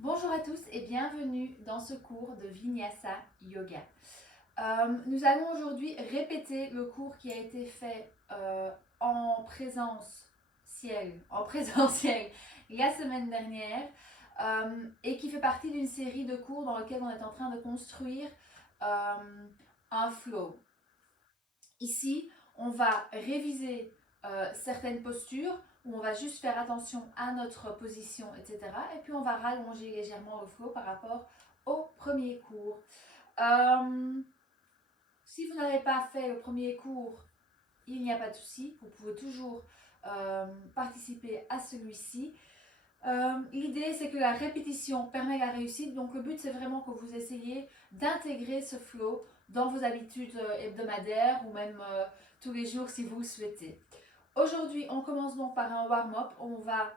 Bonjour à tous et bienvenue dans ce cours de Vinyasa Yoga. Nous allons aujourd'hui répéter le cours qui a été fait en présentiel la semaine dernière et qui fait partie d'une série de cours dans lequel on est en train de construire un flow. Ici, on va réviser certaines postures où on va juste faire attention à notre position, etc. Et puis on va rallonger légèrement le flow par rapport au premier cours. Si vous n'avez pas fait le premier cours, il n'y a pas de souci, vous pouvez toujours participer à celui-ci. L'idée, c'est que la répétition permet la réussite, donc le but, c'est vraiment que vous essayiez d'intégrer ce flow dans vos habitudes hebdomadaires ou même tous les jours si vous le souhaitez. Aujourd'hui, on commence donc par un warm-up. On va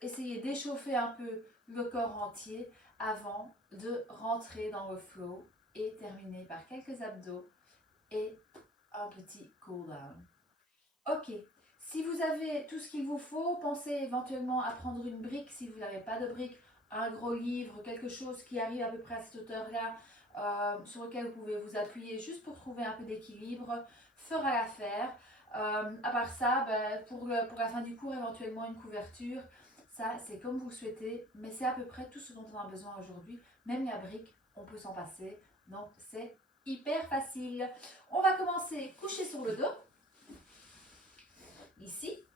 essayer d'échauffer un peu le corps entier avant de rentrer dans le flow et terminer par quelques abdos et un petit cool-down. Ok, si vous avez tout ce qu'il vous faut, pensez éventuellement à prendre une brique si vous n'avez pas de brique, un gros livre, quelque chose qui arrive à peu près à cette hauteur-là, sur lequel vous pouvez vous appuyer juste pour trouver un peu d'équilibre, fera l'affaire. À part ça, pour la fin du cours, éventuellement une couverture, ça c'est comme vous le souhaitez, mais c'est à peu près tout ce dont on a besoin aujourd'hui. Même la brique, on peut s'en passer, donc c'est hyper facile. On va commencer couché sur le dos ici.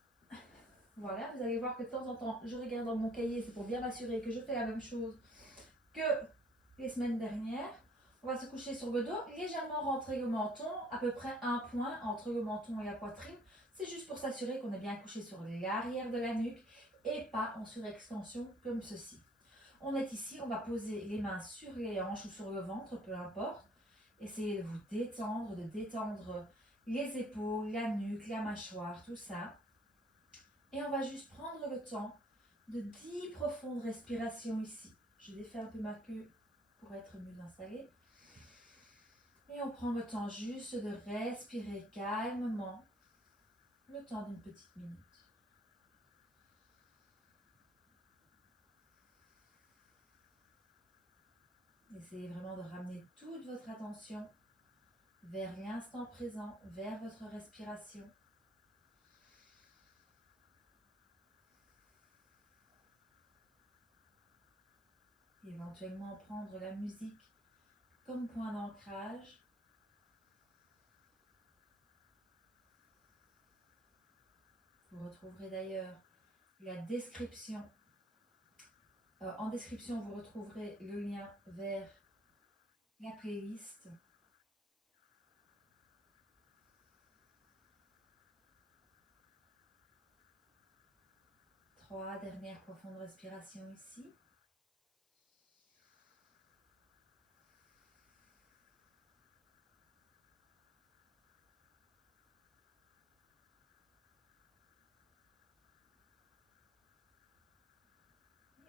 Voilà, vous allez voir que de temps en temps, je regarde dans mon cahier, c'est pour bien m'assurer que je fais la même chose que les semaines dernières. On va se coucher sur le dos, légèrement rentrer le menton, à peu près un point entre le menton et la poitrine. C'est juste pour s'assurer qu'on est bien couché sur l'arrière de la nuque et pas en surextension comme ceci. On est ici, on va poser les mains sur les hanches ou sur le ventre, peu importe. Essayez de vous détendre, de détendre les épaules, la nuque, la mâchoire, tout ça. Et on va juste prendre le temps de 10 profondes respirations ici. Je défais un peu ma queue pour être mieux installée. Et on prend le temps juste de respirer calmement, le temps d'une petite minute. Essayez vraiment de ramener toute votre attention vers l'instant présent, vers votre respiration. Éventuellement prendre la musique comme point d'ancrage. Vous retrouverez d'ailleurs la description. En description, vous retrouverez le lien vers la playlist. Trois dernières profondes respirations ici.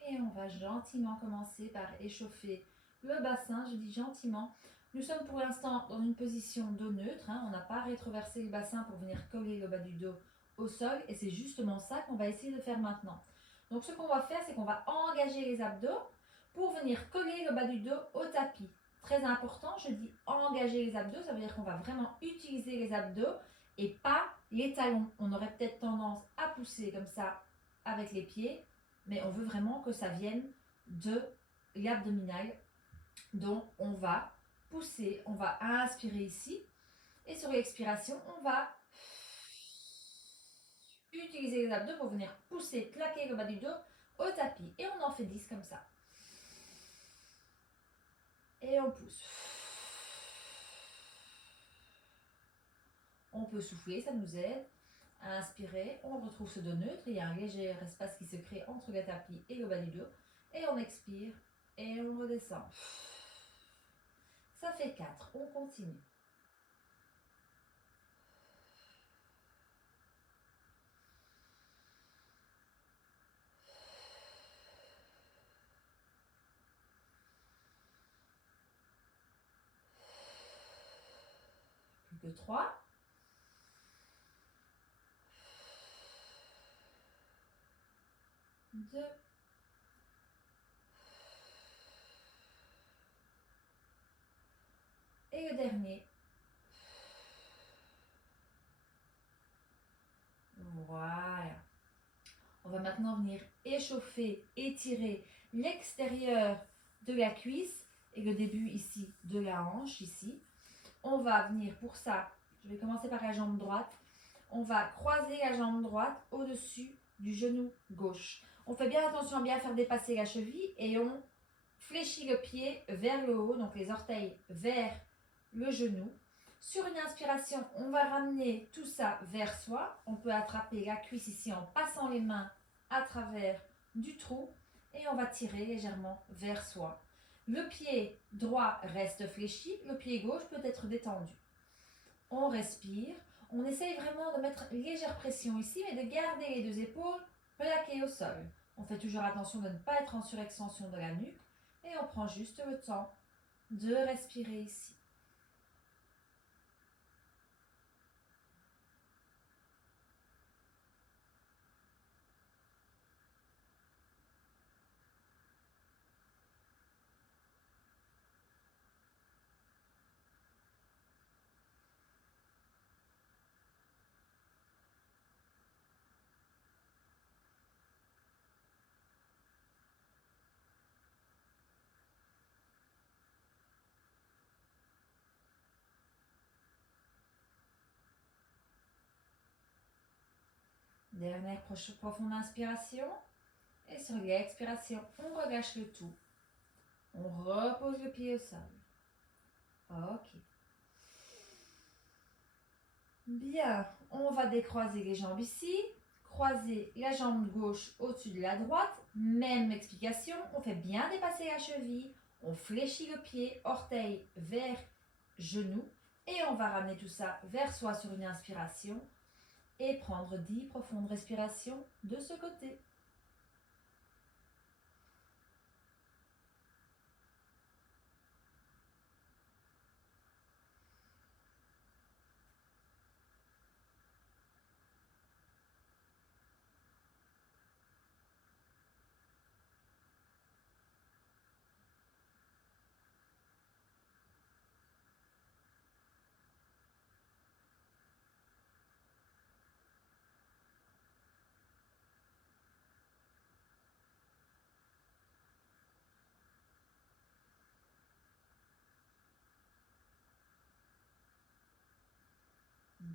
Et on va gentiment commencer par échauffer le bassin. Je dis gentiment. Nous sommes pour l'instant dans une position dos neutre. On n'a pas rétroversé le bassin pour venir coller le bas du dos au sol. Et c'est justement ça qu'on va essayer de faire maintenant. Donc ce qu'on va faire, c'est qu'on va engager les abdos pour venir coller le bas du dos au tapis. Très important, je dis engager les abdos. Ça veut dire qu'on va vraiment utiliser les abdos et pas les talons. On aurait peut-être tendance à pousser comme ça avec les pieds, mais on veut vraiment que ça vienne de l'abdominal. Donc on va pousser, on va inspirer ici et sur l'expiration, on va utiliser les abdos pour venir pousser, claquer le bas du dos au tapis. Et on en fait 10 comme ça. Et on pousse. On peut souffler, ça nous aide. Inspirer, on retrouve ce dos neutre. Il y a un léger espace qui se crée entre le tapis et le bas du dos. Et on expire et on redescend. Ça fait 4. On continue. Plus que 3. 2. Et le dernier. Voilà. On va maintenant venir échauffer, étirer l'extérieur de la cuisse et le début ici de la hanche, ici. On va venir pour ça, je vais commencer par la jambe droite. On va croiser la jambe droite au-dessus du genou gauche. On fait bien attention à bien faire dépasser la cheville et on fléchit le pied vers le haut, donc les orteils vers le genou. Sur une inspiration, on va ramener tout ça vers soi. On peut attraper la cuisse ici en passant les mains à travers du trou et on va tirer légèrement vers soi. Le pied droit reste fléchi, le pied gauche peut être détendu. On respire, on essaye vraiment de mettre une légère pression ici, mais de garder les deux épaules plaquées au sol. On fait toujours attention de ne pas être en surextension de la nuque et on prend juste le temps de respirer ici. Dernière profonde inspiration. Et sur l'expiration, on relâche le tout. On repose le pied au sol. Ok. Bien, on va décroiser les jambes ici. Croiser la jambe gauche au-dessus de la droite. Même explication, on fait bien dépasser la cheville. On fléchit le pied, orteil vers genou. Et on va ramener tout ça vers soi sur une inspiration. Et prendre 10 profondes respirations de ce côté.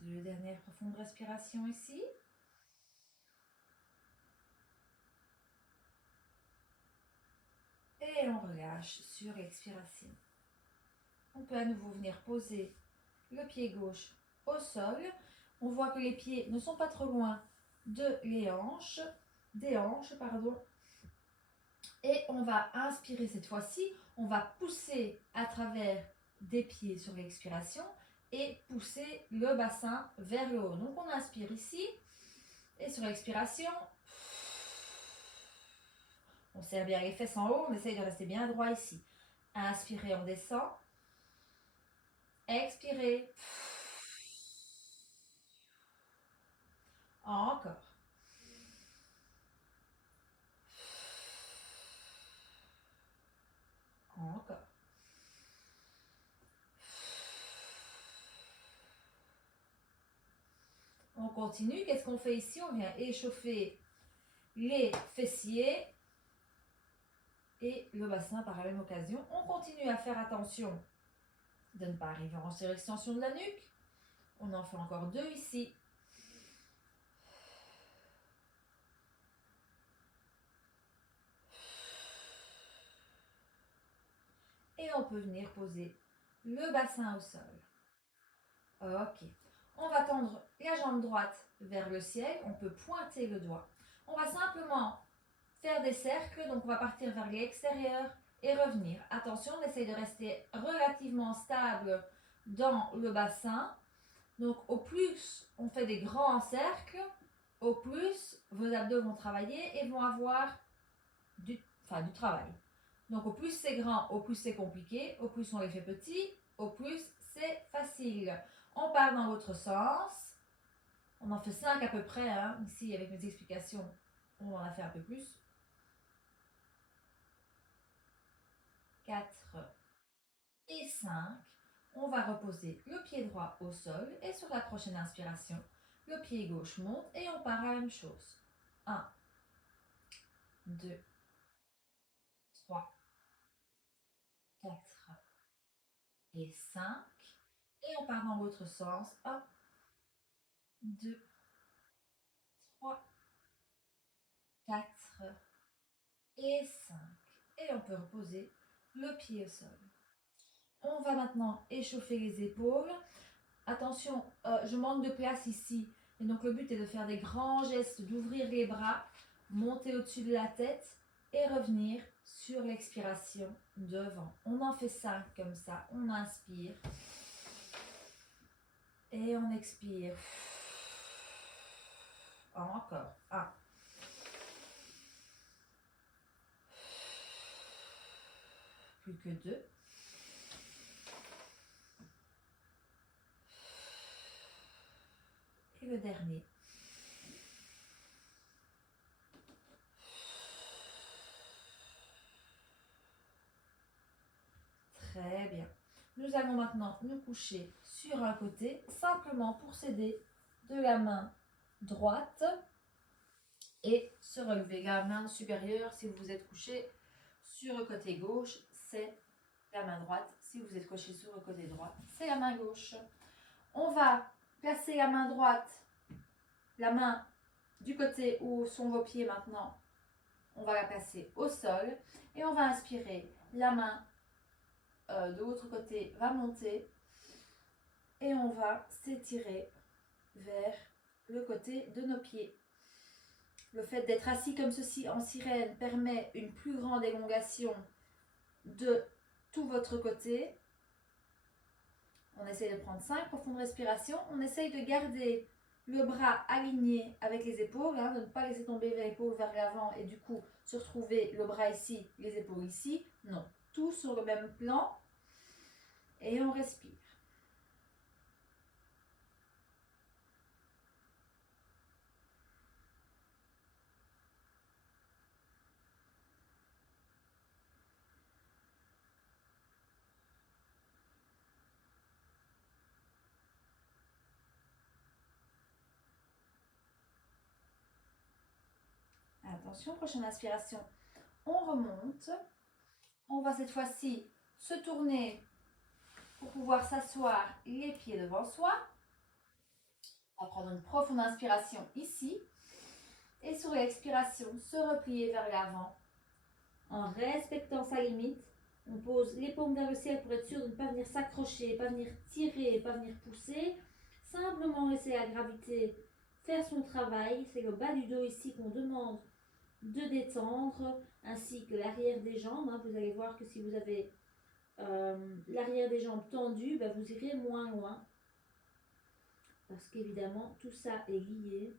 Deux dernières profondes respirations ici. Et on relâche sur l'expiration. On peut à nouveau venir poser le pied gauche au sol. On voit que les pieds ne sont pas trop loin des hanches. Et on va inspirer cette fois-ci. On va pousser à travers des pieds sur l'expiration et pousser le bassin vers le haut. Donc on inspire ici et sur l'expiration, on serre bien les fesses en haut, on essaye de rester bien droit ici. Inspirez, on descend. Expirez. Encore. Encore. On continue. Qu'est-ce qu'on fait ici? On vient échauffer les fessiers et le bassin par la même occasion. On continue à faire attention de ne pas arriver en surextension de la nuque. On en fait encore 2 ici. Et on peut venir poser le bassin au sol. Ok. On va tendre la jambe droite vers le ciel. On peut pointer le doigt. On va simplement faire des cercles. Donc on va partir vers l'extérieur et revenir. Attention, on essaye de rester relativement stable dans le bassin. Donc au plus on fait des grands cercles, au plus vos abdos vont travailler et vont avoir du travail. Donc au plus c'est grand, au plus c'est compliqué, au plus on les fait petits, au plus c'est facile. On part dans l'autre sens. On en fait 5 à peu près, hein. Ici avec mes explications, on en a fait un peu plus. 4 et 5. On va reposer le pied droit au sol et sur la prochaine inspiration, le pied gauche monte et on part à la même chose. 1, 2, 3, 4 et 5. Et on part dans l'autre sens. 1, 2, 3, 4 et 5. Et on peut reposer le pied au sol. On va maintenant échauffer les épaules. Attention, je manque de place ici. Et donc le but est de faire des grands gestes, d'ouvrir les bras, monter au-dessus de la tête et revenir sur l'expiration devant. On en fait 5 comme ça. On inspire. Et on expire. Encore. 1. Plus que 2. Et le dernier. Très bien. Nous allons maintenant nous coucher sur un côté, simplement pour s'aider de la main droite et se relever. La main supérieure, si vous êtes couché sur le côté gauche, c'est la main droite. Si vous êtes couché sur le côté droit, c'est la main gauche. On va placer la main droite, la main du côté où sont vos pieds maintenant. On va la placer au sol et on va inspirer. La main de l'autre côté va monter et on va s'étirer vers le côté de nos pieds. Le fait d'être assis comme ceci en sirène permet une plus grande élongation de tout votre côté. On essaye de prendre 5 profondes respirations. On essaye de garder le bras aligné avec les épaules, de ne pas laisser tomber l'épaule vers l'avant et du coup se retrouver le bras ici, les épaules ici. Non, tout sur le même plan. Et on respire. Attention, prochaine inspiration. On remonte. On va cette fois-ci se tourner pour pouvoir s'asseoir les pieds devant soi. On va prendre une profonde inspiration ici. Et sur l'expiration, se replier vers l'avant. En respectant sa limite, on pose les paumes vers le ciel pour être sûr de ne pas venir s'accrocher, pas venir tirer, pas venir pousser. Simplement laisser la gravité faire son travail. C'est le bas du dos ici qu'on demande de détendre, ainsi que l'arrière des jambes. Vous allez voir que si vous avez l'arrière des jambes tendu, vous irez moins loin. Parce qu'évidemment, tout ça est lié.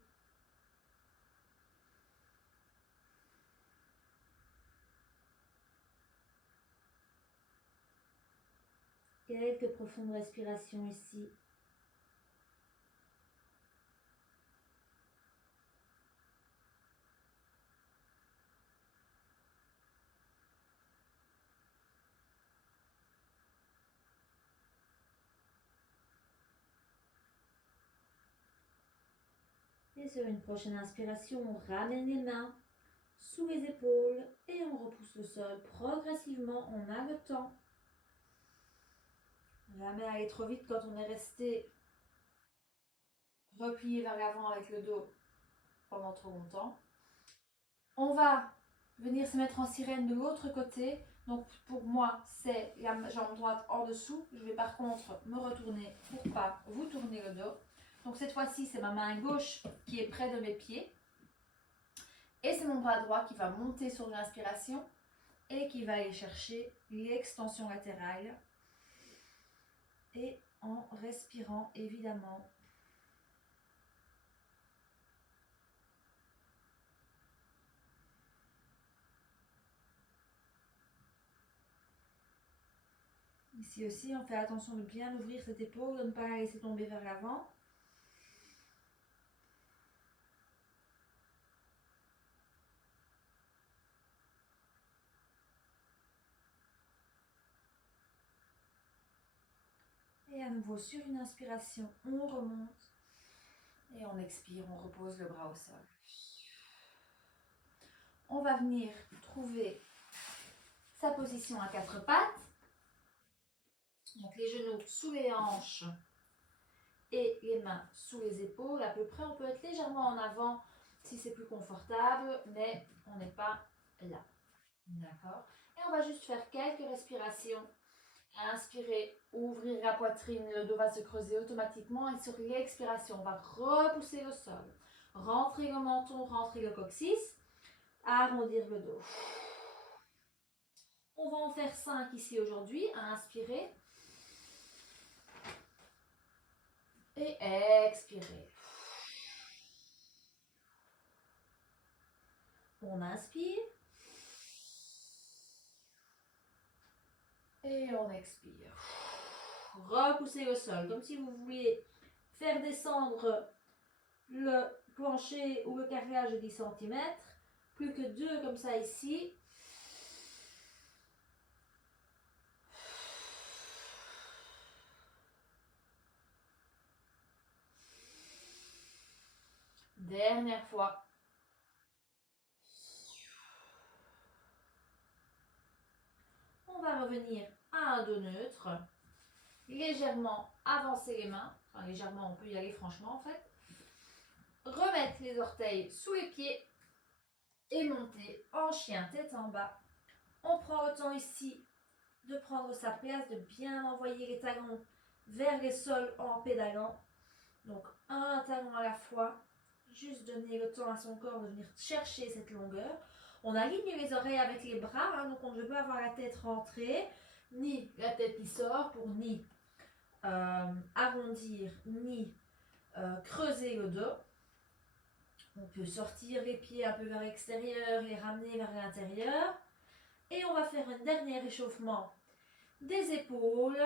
Quelques profondes respirations ici. Et sur une prochaine inspiration, on ramène les mains sous les épaules et on repousse le sol progressivement. On a le temps. Jamais aller trop vite quand on est resté replié vers l'avant avec le dos pendant trop longtemps. On va venir se mettre en sirène de l'autre côté. Donc pour moi, c'est la jambe droite en dessous. Je vais par contre me retourner pour ne pas vous tourner le dos. Donc cette fois-ci, c'est ma main gauche qui est près de mes pieds. Et c'est mon bras droit qui va monter sur l'inspiration et qui va aller chercher l'extension latérale. Et en respirant, évidemment. Ici aussi, on fait attention de bien ouvrir cette épaule, de ne pas la laisser tomber vers l'avant. Et à nouveau, sur une inspiration, on remonte. Et on expire, on repose le bras au sol. On va venir trouver sa position à quatre pattes. Donc les genoux sous les hanches et les mains sous les épaules à peu près. On peut être légèrement en avant si c'est plus confortable, mais on n'est pas là. D'accord? Et on va juste faire quelques respirations. Inspirez, ouvrir la poitrine, le dos va se creuser automatiquement et sur l'expiration, on va repousser le sol. Rentrer le menton, rentrer le coccyx, arrondir le dos. On va en faire 5 ici aujourd'hui. Inspirez. Et expirez. On inspire. Et on expire. Repoussez le sol, comme si vous vouliez faire descendre le plancher ou le carrelage de 10 cm. Plus que 2 comme ça ici. Dernière fois. On va revenir à un dos neutre. Légèrement avancer les mains. Enfin, légèrement, on peut y aller franchement en fait. Remettre les orteils sous les pieds. Et monter en chien tête en bas. On prend le temps ici de prendre sa place, de bien envoyer les talons vers les sols en pédalant. Donc un talon à la fois. Juste donner le temps à son corps de venir chercher cette longueur. On aligne les oreilles avec les bras, hein, donc on ne veut pas avoir la tête rentrée, ni la tête qui sort pour ni arrondir, ni creuser le dos. On peut sortir les pieds un peu vers l'extérieur, les ramener vers l'intérieur. Et on va faire un dernier réchauffement des épaules,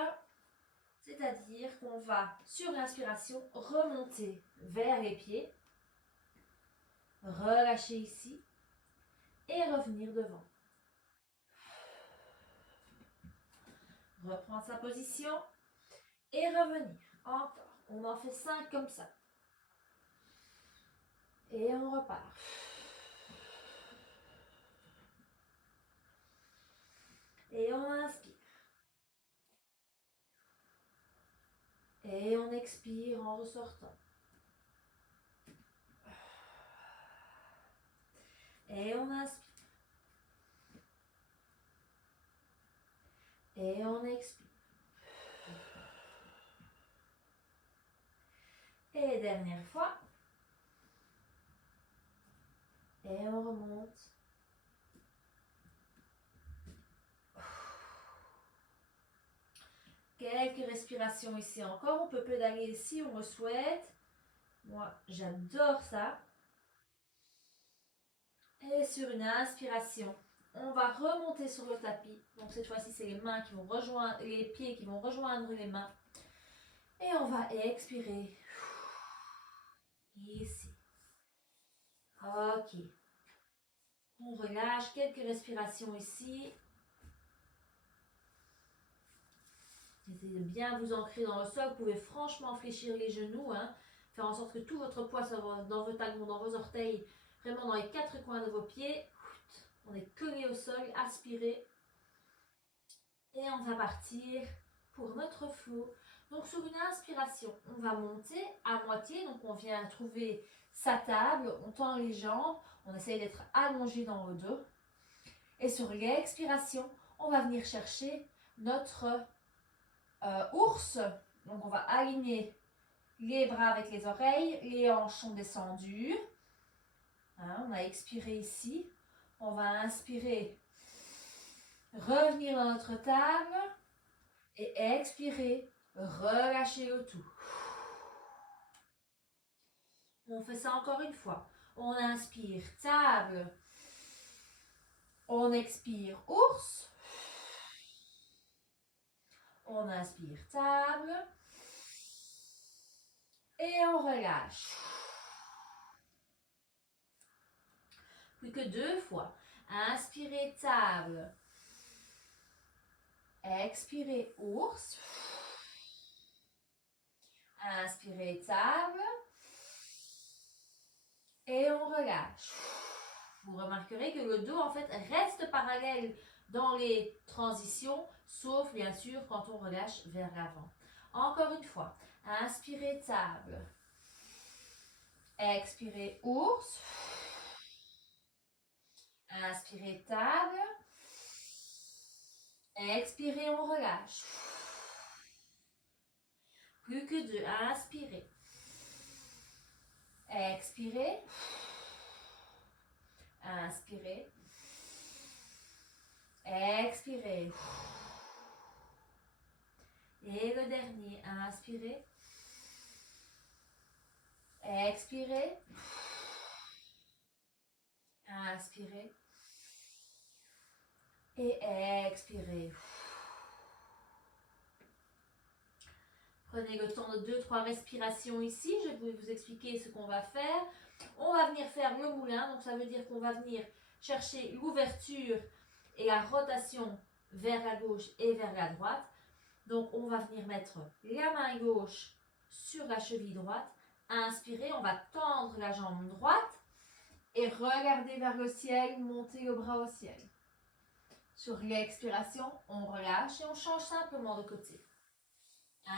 c'est-à-dire qu'on va, sur l'inspiration, remonter vers les pieds, relâcher ici et revenir devant. Reprendre sa position et revenir. Encore. On en fait 5 comme ça. Et on repart. Et on inspire. Et on expire en ressortant. Et on inspire. Et on expire. Et dernière fois. Et on remonte. Quelques respirations ici encore. On peut pédaler si on le souhaite. Moi, j'adore ça. Et sur une inspiration, on va remonter sur le tapis. Donc cette fois-ci, c'est les mains qui vont rejoindre, les pieds qui vont rejoindre les mains. Et on va expirer. Ici. Ok. On relâche quelques respirations ici. Essayez de bien vous ancrer dans le sol. Vous pouvez franchement fléchir les genoux. Hein. Faire en sorte que tout votre poids soit dans vos talons, dans vos orteils. Vraiment dans les 4 coins de vos pieds. On est collé au sol. Aspirez. Et on va partir pour notre flow. Donc sur une inspiration, on va monter à moitié. Donc on vient trouver sa table. On tend les jambes. On essaye d'être allongé dans le dos. Et sur l'expiration, on va venir chercher notre ours. Donc on va aligner les bras avec les oreilles, les hanches sont descendues. Hein, on a expiré ici. On va inspirer, revenir dans notre table et expirer, relâcher le tout. On fait ça encore une fois. On inspire, table. On expire, ours. On inspire, table. Et on relâche. Plus que 2 fois. Inspirez, table. Expirez, ours. Inspirez, table. Et on relâche. Vous remarquerez que le dos, en fait, reste parallèle dans les transitions, sauf, bien sûr, quand on relâche vers l'avant. Encore une fois. Inspirez, table. Expirez, ours. Inspirez, table. Expirez, on relâche. Plus que deux. Inspirez. Expirez. Inspirez. Expirez. Et le dernier. Inspirez. Expirez. Inspirez. Et expirez. Prenez le temps de 2-3 respirations ici. Je vais vous expliquer ce qu'on va faire. On va venir faire le moulin. Donc ça veut dire qu'on va venir chercher l'ouverture et la rotation vers la gauche et vers la droite. Donc on va venir mettre la main gauche sur la cheville droite. Inspirez, on va tendre la jambe droite et regarder vers le ciel, monter le bras au ciel. Sur l'expiration, on relâche et on change simplement de côté.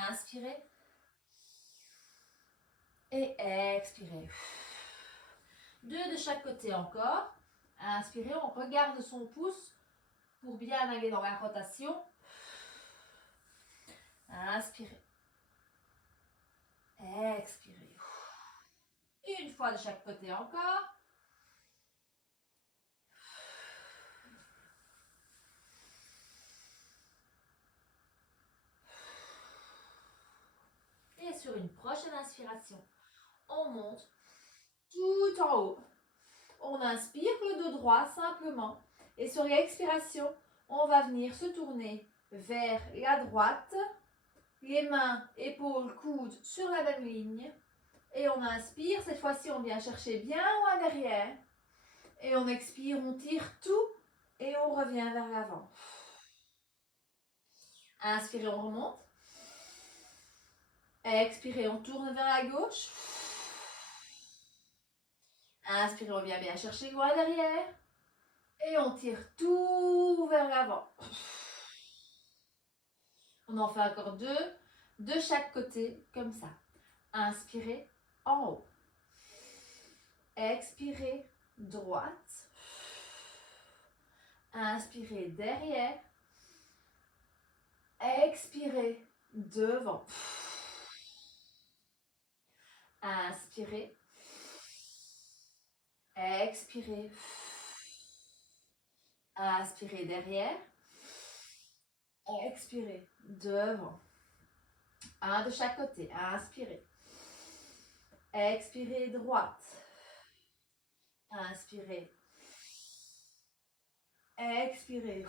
Inspirez. Et expirez. 2 de chaque côté encore. Inspirez, on regarde son pouce pour bien aller dans la rotation. Inspirez. Expirez. Une fois de chaque côté encore. Et sur une prochaine inspiration, on monte tout en haut. On inspire le dos droit simplement. Et sur l'expiration, on va venir se tourner vers la droite. Les mains, épaules, coudes sur la même ligne. Et on inspire. Cette fois-ci, on vient chercher bien loin derrière. Et on expire, on tire tout. Et on revient vers l'avant. Inspirez, on remonte. Expirez, on tourne vers la gauche. Inspirez, on vient bien chercher loin derrière. Et on tire tout vers l'avant. On en fait encore 2 de chaque côté, comme ça. Inspirez, en haut. Expirez, droite. Inspirez, derrière. Expirez, devant. Inspirez. Expirez. Inspirez derrière. Expirez devant. 1 de chaque côté. Inspirez. Expirez droite. Inspirez. Expirez.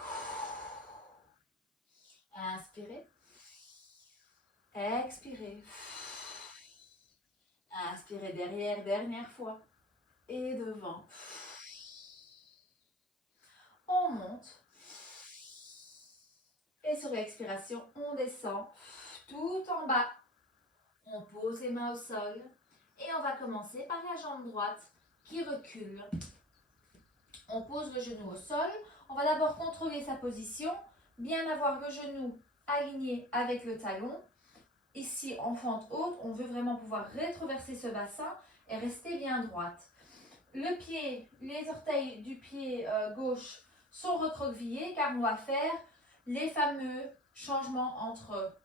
Inspirez. Expirez. Inspirez derrière, dernière fois. Et devant. On monte. Et sur l'expiration, on descend tout en bas. On pose les mains au sol. Et on va commencer par la jambe droite qui recule. On pose le genou au sol. On va d'abord contrôler sa position. Bien avoir le genou aligné avec le talon. Ici, en fente haute, on veut vraiment pouvoir rétroverser ce bassin et rester bien droite. Le pied, les orteils du pied gauche sont recroquevillés car on va faire les fameux changements entre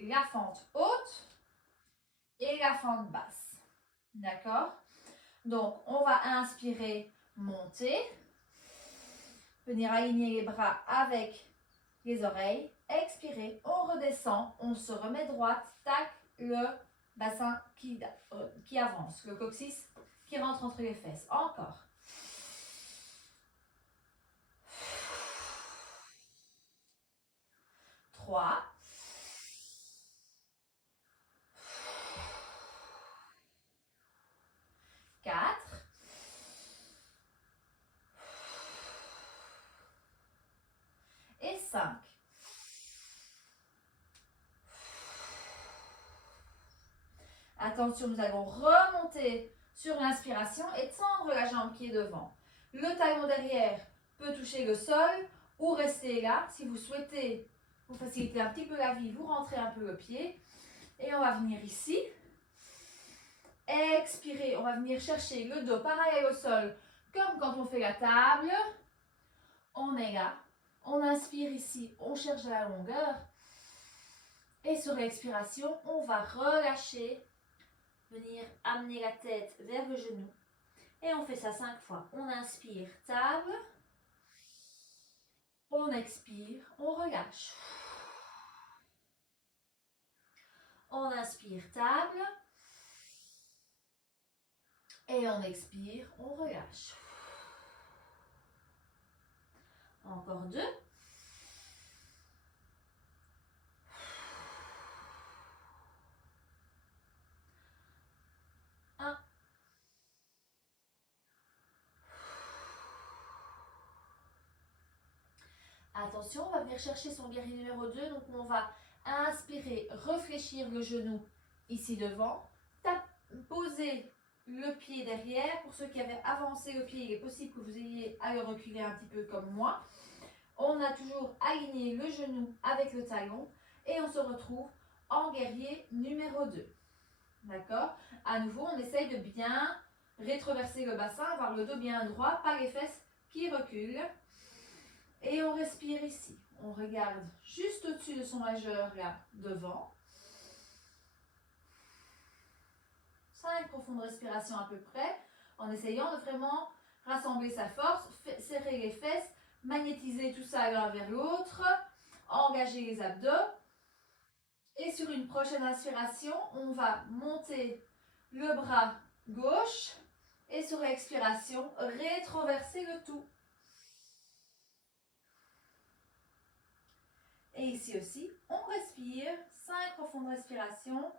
la fente haute et la fente basse. D'accord? Donc, on va inspirer, monter, venir aligner les bras avec les oreilles, expirer, on redescend, on se remet droite, tac, le bassin qui avance, le coccyx qui rentre entre les fesses. Encore. Trois. 4. Et 5. Attention, nous allons remonter sur l'inspiration et tendre la jambe qui est devant. Le talon derrière peut toucher le sol ou rester là. Si vous souhaitez vous faciliter un petit peu la vie, vous rentrez un peu le pied. Et on va venir ici. Expirez, on va venir chercher le dos parallèle au sol, comme quand on fait la table. On est là. On inspire ici, on cherche la longueur. Et sur l'expiration, on va relâcher, venir amener la tête vers le genou. Et on fait ça 5 fois. On inspire, table. On expire, on relâche. On inspire, table. Et on expire, on relâche. Encore 2. Attention, on va venir chercher son guerrier numéro 2. Donc, on va inspirer, réfléchir le genou ici devant. Poser le pied derrière. Pour ceux qui avaient avancé le pied, il est possible que vous ayez à le reculer un petit peu comme moi. On a toujours aligné le genou avec le talon. Et on se retrouve en guerrier numéro 2. D'accord? À nouveau, on essaye de bien rétroverser le bassin, avoir le dos bien droit, pas les fesses qui reculent. Et on respire ici. On regarde juste au-dessus de son majeur, là, devant. 5 profondes respirations à peu près, en essayant de vraiment rassembler sa force, serrer les fesses, magnétiser tout ça l'un vers l'autre, engager les abdos. Et sur une prochaine inspiration, on va monter le bras gauche et sur l'expiration, rétroverser le tout. Et ici aussi, on respire, 5 profondes respirations.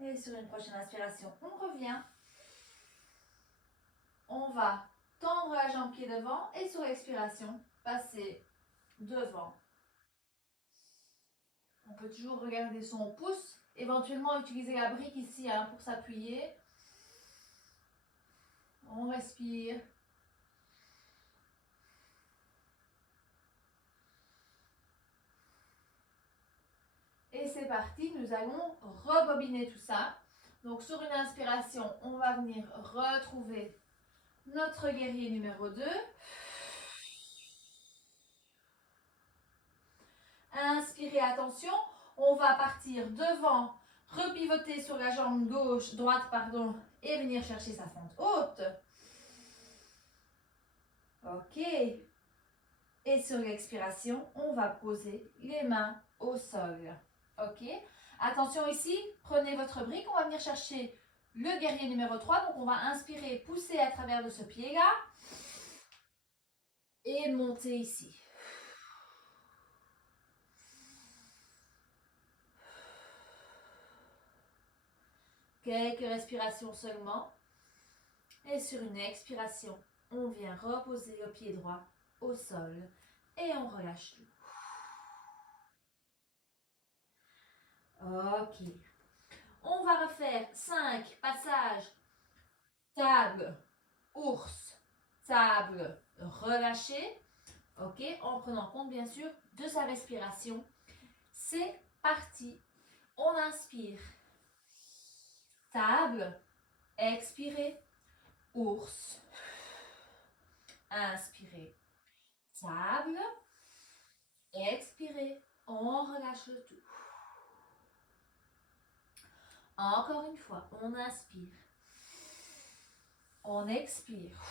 Et sur une prochaine inspiration, on revient. On va tendre la jambe qui est devant et sur l'expiration, passer devant. On peut toujours regarder son pouce, éventuellement utiliser la brique ici pour s'appuyer. On respire. Et c'est parti, nous allons rebobiner tout ça. Donc sur une inspiration, on va venir retrouver notre guerrier numéro 2. Inspirez, attention, on va partir devant, repivoter sur la jambe gauche, droite, pardon, et venir chercher sa fente haute. Ok. Et sur l'expiration, on va poser les mains au sol. Ok. Attention ici, prenez votre brique, on va venir chercher le guerrier numéro 3. Donc on va inspirer, pousser à travers de ce pied-là. Et monter ici. Quelques respirations seulement. Et sur une expiration, on vient reposer le pied droit au sol. Et on relâche tout. Ok. On va refaire 5 passages. Table, ours, table, relâché. Ok, en prenant compte bien sûr de sa respiration. C'est parti. On inspire. Table, expirez. Ours. Inspirez. Table. Expirez. On relâche le tout. Encore une fois, on inspire. On expire.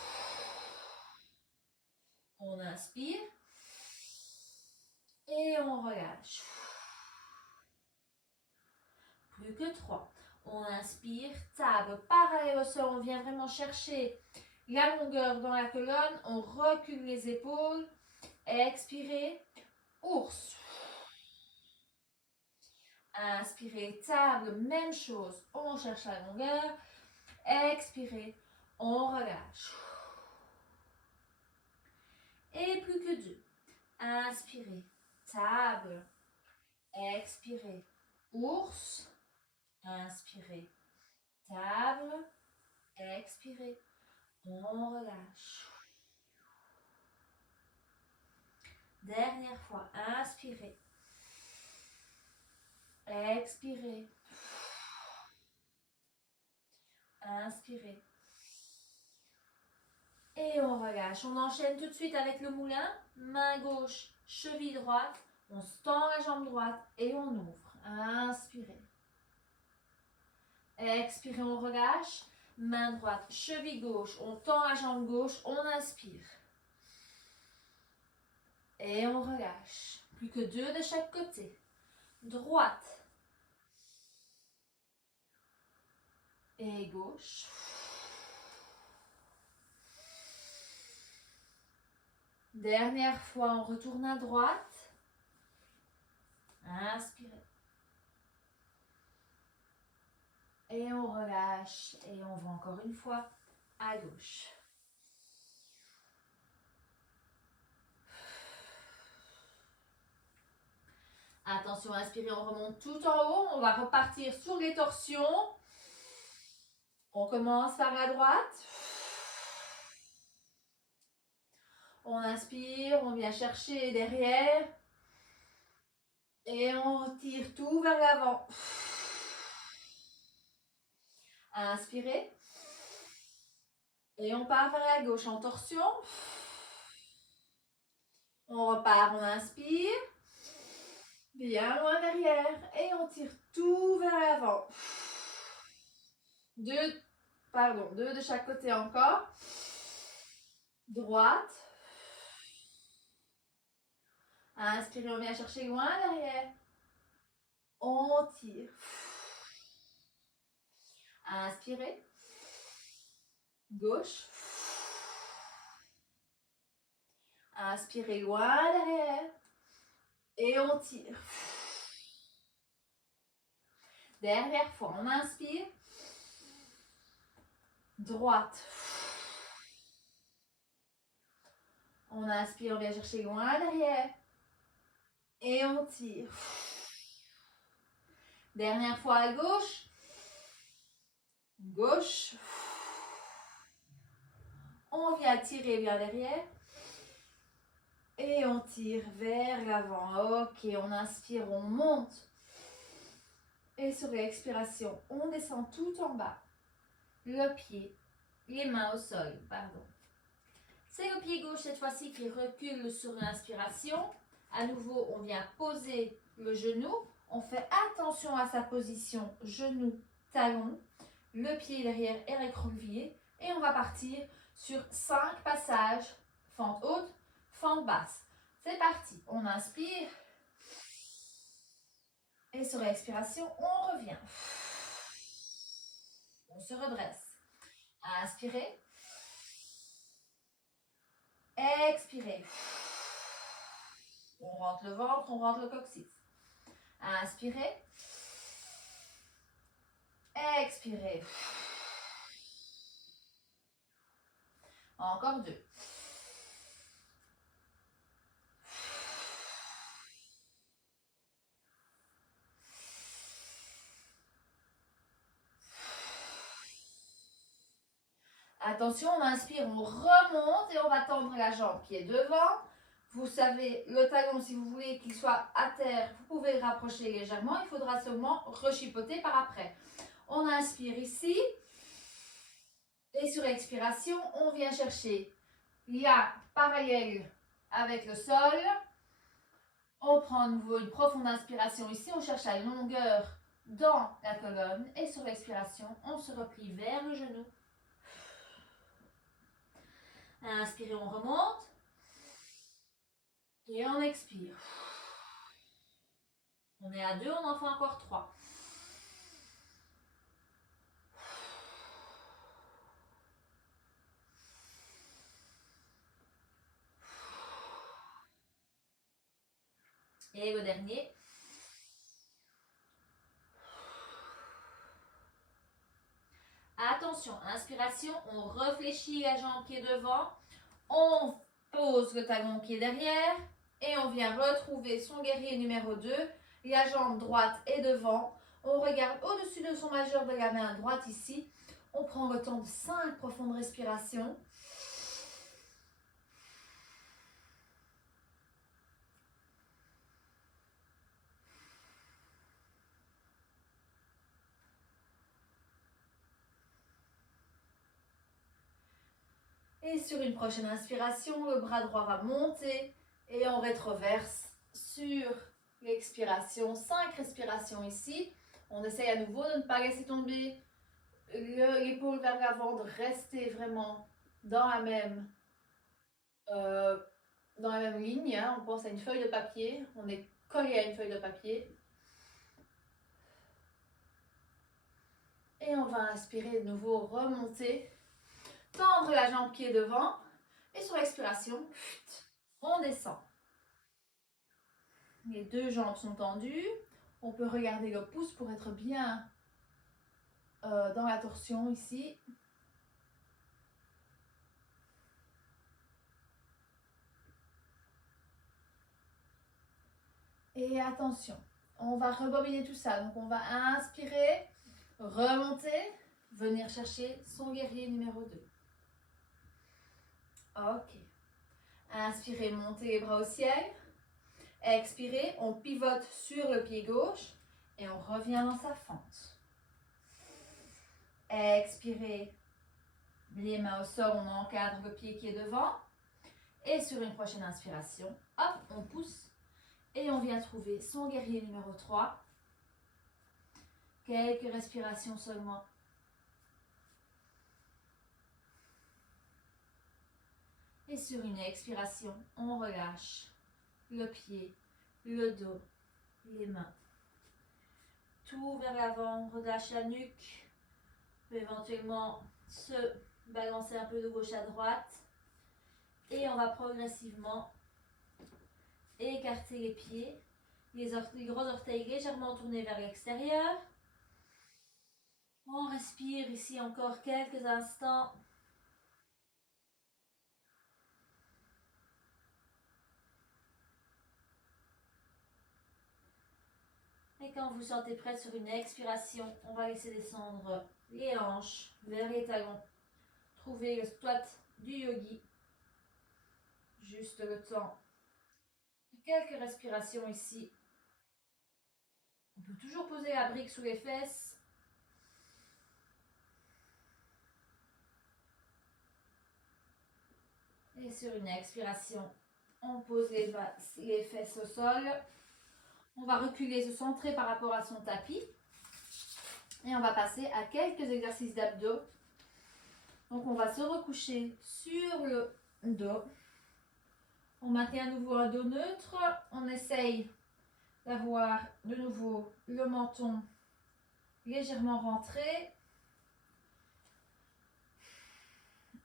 On inspire. Et on relâche. Plus que 3. On inspire, table parallèle au sol. On vient vraiment chercher la longueur dans la colonne. On recule les épaules. Expirez. Ours. Inspirez, table, même chose. On cherche la longueur. Expirez. On relâche. Et plus que 2. Inspirez. Table. Expirez. Ours. Inspirez. Table. Expirez. On relâche. Dernière fois. Inspirez. Expirez. Inspirez. Et on relâche. On enchaîne tout de suite avec le moulin. Main gauche, cheville droite. On se tend la jambe droite et on ouvre. Inspirez. Expirez, on relâche. Main droite, cheville gauche. On tend la jambe gauche. On inspire. Et on relâche. Plus que 2 de chaque côté. Droite. Et gauche. Dernière fois, on retourne à droite. Inspirez. Et on relâche. Et on va encore une fois à gauche. Attention, inspirez, on remonte tout en haut. On va repartir sur les torsions. On commence par la droite. On inspire, on vient chercher derrière. Et on retire tout vers l'avant. Inspirez. Et on part vers la gauche en torsion. On repart, on inspire. Bien loin derrière. Et on tire tout vers l'avant. 2 de chaque côté encore. Droite. Inspirez, on vient chercher loin derrière. On tire. Inspirez. Gauche. Inspirez loin derrière. Et on tire. Dernière fois, on inspire. Droite. On inspire, on vient chercher loin derrière. Et on tire. Dernière fois à gauche. Gauche. On vient tirer vers derrière. Et on tire vers l'avant. Ok, on inspire, on monte. Et sur l'expiration, on descend tout en bas. Le pied, les mains au sol, pardon. C'est le pied gauche cette fois-ci qui recule sur l'inspiration. À nouveau, on vient poser le genou. On fait attention à sa position genou, talon. Le pied derrière est recroquevillé. Et on va partir sur 5 passages. Fente haute, fente basse. C'est parti. On inspire. Et sur l'expiration, on revient. On se redresse. Inspirez. Expirez. On rentre le ventre, on rentre le coccyx. Inspirez. Expirez. Encore 2. Attention, on inspire, on remonte et on va tendre la jambe qui est devant. Vous savez, le talon, si vous voulez qu'il soit à terre, vous pouvez le rapprocher légèrement. Il faudra seulement rechipoter par après. On inspire ici. Et sur expiration, on vient chercher la parallèle avec le sol. On prend à nouveau une profonde inspiration ici. On cherche la longueur dans la colonne. Et sur l'expiration, on se replie vers le genou. Inspirez, on remonte. Et on expire. On est à 2, on en fait encore 3. Et le dernier. attention, inspiration, on réfléchit la jambe qui est devant, on pose le talon qui est derrière et on vient retrouver son guerrier numéro 2. La jambe droite est devant. On regarde au-dessus de son majeur de la main droite ici. On prend le temps de 5 profondes respirations. Et sur une prochaine inspiration, le bras droit va monter et on rétroverse sur l'expiration. 5 respirations ici. On essaye à nouveau de ne pas laisser tomber l'épaule vers l'avant, de rester vraiment dans la même ligne. Hein. On pense à une feuille de papier. On est collé à une feuille de papier. Et on va inspirer de nouveau, remonter. Tendre la jambe qui est devant. Et sur l'expiration, on descend. Les 2 jambes sont tendues. On peut regarder le pouce pour être bien dans la torsion ici. Et attention, on va rebobiner tout ça. Donc on va inspirer, remonter, venir chercher son guerrier numéro 2. Ok. Inspirez, montez les bras au ciel. Expirez, on pivote sur le pied gauche et on revient dans sa fente. Expirez, les mains au sol, on encadre le pied qui est devant. Et sur une prochaine inspiration, hop, on pousse et on vient trouver son guerrier numéro 3. Quelques respirations seulement. Et sur une expiration, on relâche le pied, le dos, les mains. Tout vers l'avant, on relâche la nuque. On peut éventuellement se balancer un peu de gauche à droite. Et on va progressivement écarter les pieds, les gros orteils légèrement tournés vers l'extérieur. On respire ici encore quelques instants. Et quand vous sentez prêt sur une expiration, on va laisser descendre les hanches vers les talons. Trouvez le squat du yogi. Juste le temps. Quelques respirations ici. On peut toujours poser la brique sous les fesses. Et sur une expiration, on pose les fesses au sol. On va reculer, se centrer par rapport à son tapis. Et on va passer à quelques exercices d'abdos. Donc on va se recoucher sur le dos. On maintient à nouveau un dos neutre. On essaye d'avoir de nouveau le menton légèrement rentré.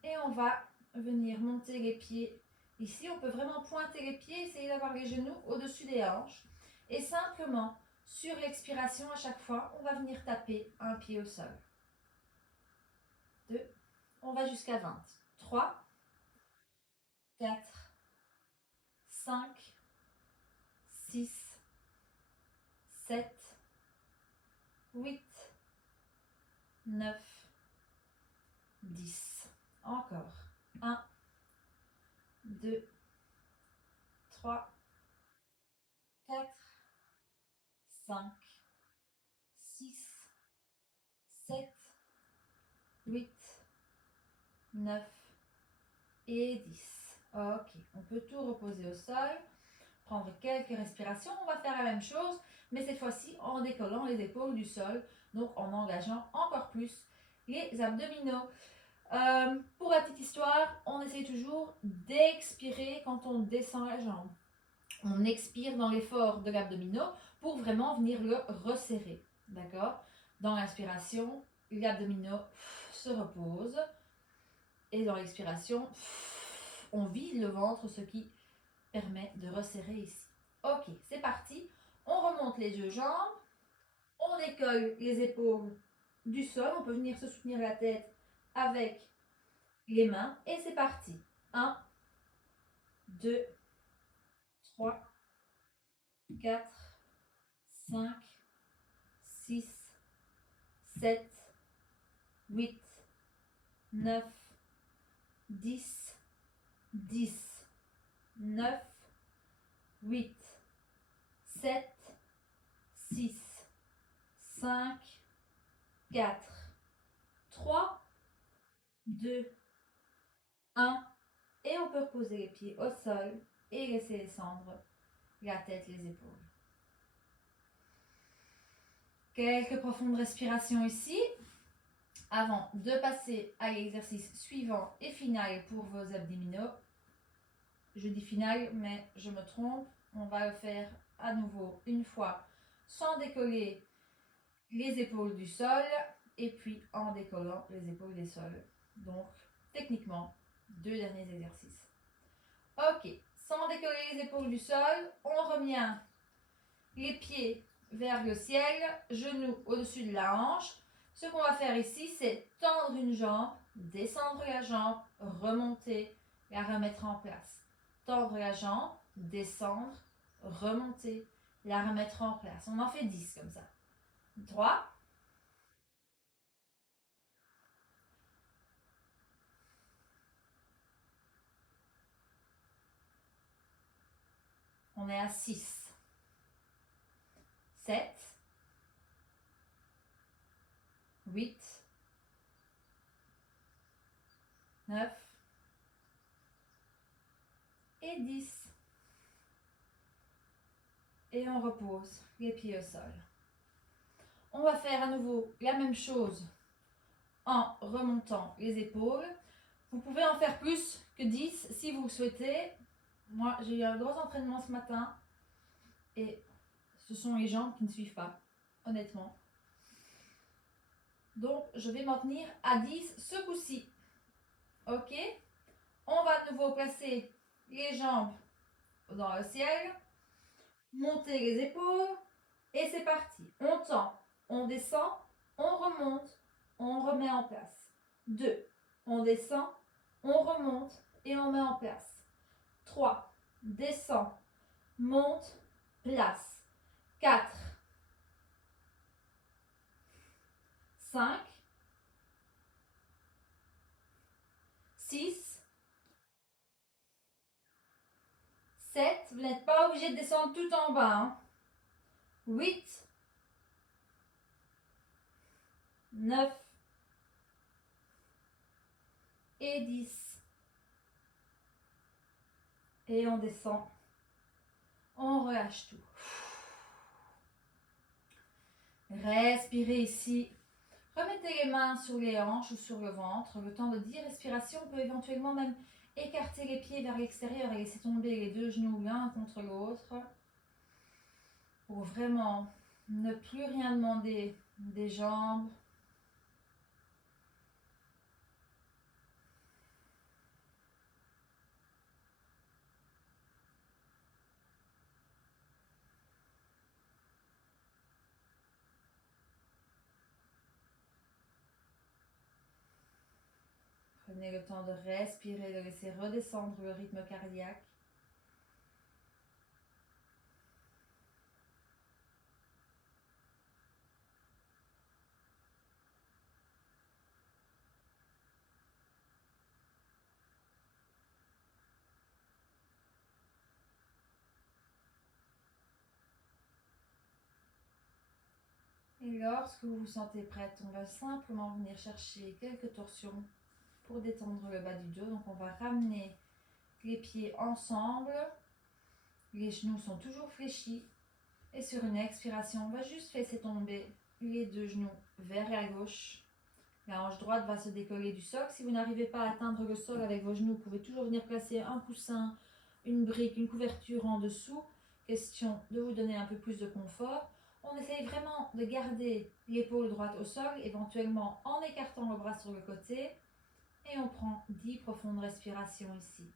Et on va venir monter les pieds. Ici, on peut vraiment pointer les pieds, essayer d'avoir les genoux au-dessus des hanches. Et simplement, sur l'expiration, à chaque fois, on va venir taper un pied au sol. 2. On va jusqu'à 20. 3, 4, 5, 6, 7, 8, 9, 10. Encore. 1, 2, 3, 4, 5, 6, 7, 8, 9 et 10. Ok, on peut tout reposer au sol, prendre quelques respirations. On va faire la même chose, mais cette fois-ci en décollant les épaules du sol, donc en engageant encore plus les abdominaux. Pour la petite histoire, on essaye toujours d'expirer quand on descend la jambe. On expire dans l'effort de l'abdominaux pour vraiment venir le resserrer. D'accord? Dans l'inspiration, l'abdominaux se repose. Et dans l'expiration, on vide le ventre, ce qui permet de resserrer ici. Ok, c'est parti. On remonte les 2 jambes. On décolle les épaules du sol. On peut venir se soutenir la tête avec les mains et c'est parti. 1, 2, 3, 4, 5, 6, 7, 8, 9, 10, 10, 9, 8, 7, 6, 5, 4, 3, 2, 1. Et on peut reposer les pieds au sol et laisser descendre la tête, les épaules. Quelques profondes respirations ici avant de passer à l'exercice suivant et final pour vos abdominaux. Je dis final, mais je me trompe. On va le faire à nouveau une fois sans décoller les épaules du sol et puis en décollant les épaules des sols. Donc, techniquement, 2 derniers exercices. Ok, sans décoller les épaules du sol, on revient les pieds vers le ciel, genoux au-dessus de la hanche. Ce qu'on va faire ici, c'est tendre une jambe, descendre la jambe, remonter, la remettre en place. Tendre la jambe, descendre, remonter, la remettre en place. On en fait 10 comme ça. 3. On est à 6. 7. 8. 9. Et 10. Et on repose les pieds au sol. On va faire à nouveau la même chose en remontant les épaules. Vous pouvez en faire plus que 10 si vous le souhaitez. Moi, j'ai eu un gros entraînement ce matin et ce sont les jambes qui ne suivent pas, honnêtement. Donc, je vais m'en tenir à 10 ce coup-ci. Ok? On va de nouveau placer les jambes dans le ciel, monter les épaules et c'est parti. On tend, on descend, on remonte, on remet en place. 2. On descend, on remonte et on met en place. 3. Descend, monte, place. 4. 5. 6. 7. Vous n'êtes pas obligé de descendre tout en bas. Hein. 8. 9. Et 10. Et on descend. On relâche tout. Respirez ici. Remettez les mains sur les hanches ou sur le ventre. Le temps de 10 respirations, on peut éventuellement même écarter les pieds vers l'extérieur et laisser tomber les 2 genoux l'un contre l'autre. Pour vraiment ne plus rien demander des jambes. Prenez le temps de respirer, de laisser redescendre le rythme cardiaque. Et lorsque vous vous sentez prête, on va simplement venir chercher quelques torsions pour détendre le bas du dos. Donc on va ramener les pieds ensemble. Les genoux sont toujours fléchis. Et sur une expiration, on va juste laisser tomber les 2 genoux vers la gauche. La hanche droite va se décoller du socle. Si vous n'arrivez pas à atteindre le sol avec vos genoux, vous pouvez toujours venir placer un coussin, une brique, une couverture en dessous. Question de vous donner un peu plus de confort. On essaye vraiment de garder l'épaule droite au sol, éventuellement en écartant le bras sur le côté. Et on prend 10 profondes respirations ici.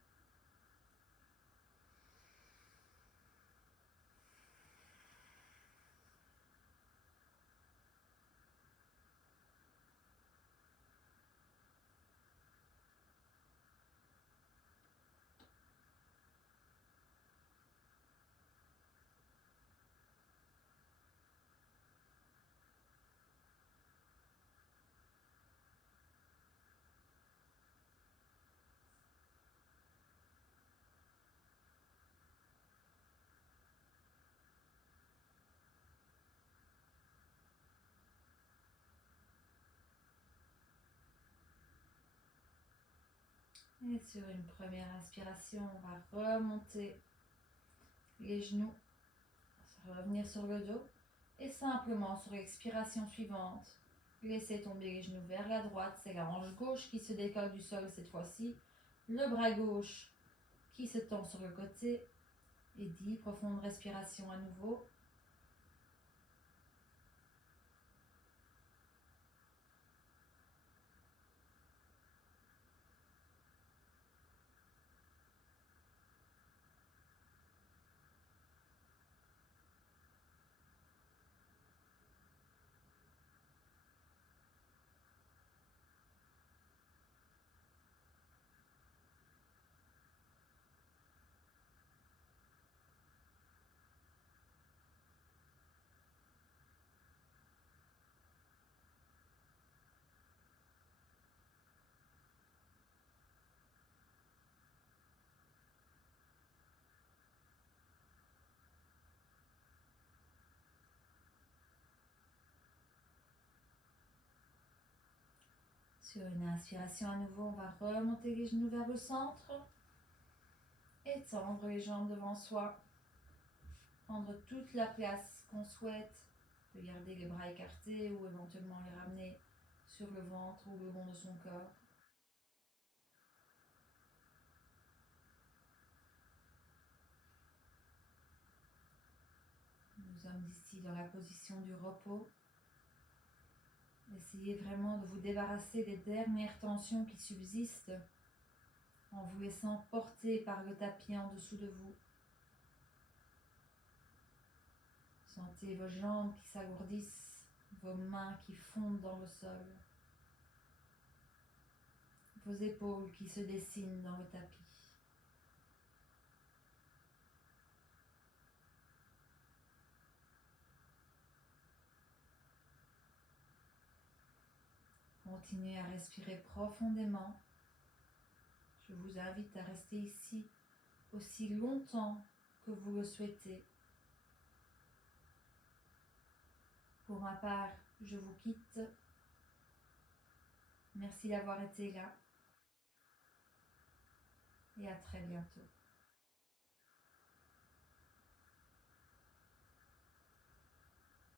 Et sur une première inspiration, on va remonter les genoux, revenir sur le dos. Et simplement, sur l'expiration suivante, laissez tomber les genoux vers la droite. C'est la hanche gauche qui se décolle du sol cette fois-ci. Le bras gauche qui se tend sur le côté. Et 10 profondes respirations à nouveau. Sur une inspiration à nouveau, on va remonter les genoux vers le centre. Étendre les jambes devant soi. Prendre toute la place qu'on souhaite. On peut garder les bras écartés ou éventuellement les ramener sur le ventre ou le long de son corps. Nous sommes ici dans la position du repos. Essayez vraiment de vous débarrasser des dernières tensions qui subsistent en vous laissant porter par le tapis en dessous de vous. Sentez vos jambes qui s'alourdissent, vos mains qui fondent dans le sol, vos épaules qui se dessinent dans le tapis. Continuez à respirer profondément. Je vous invite à rester ici aussi longtemps que vous le souhaitez. Pour ma part, je vous quitte. Merci d'avoir été là et à très bientôt.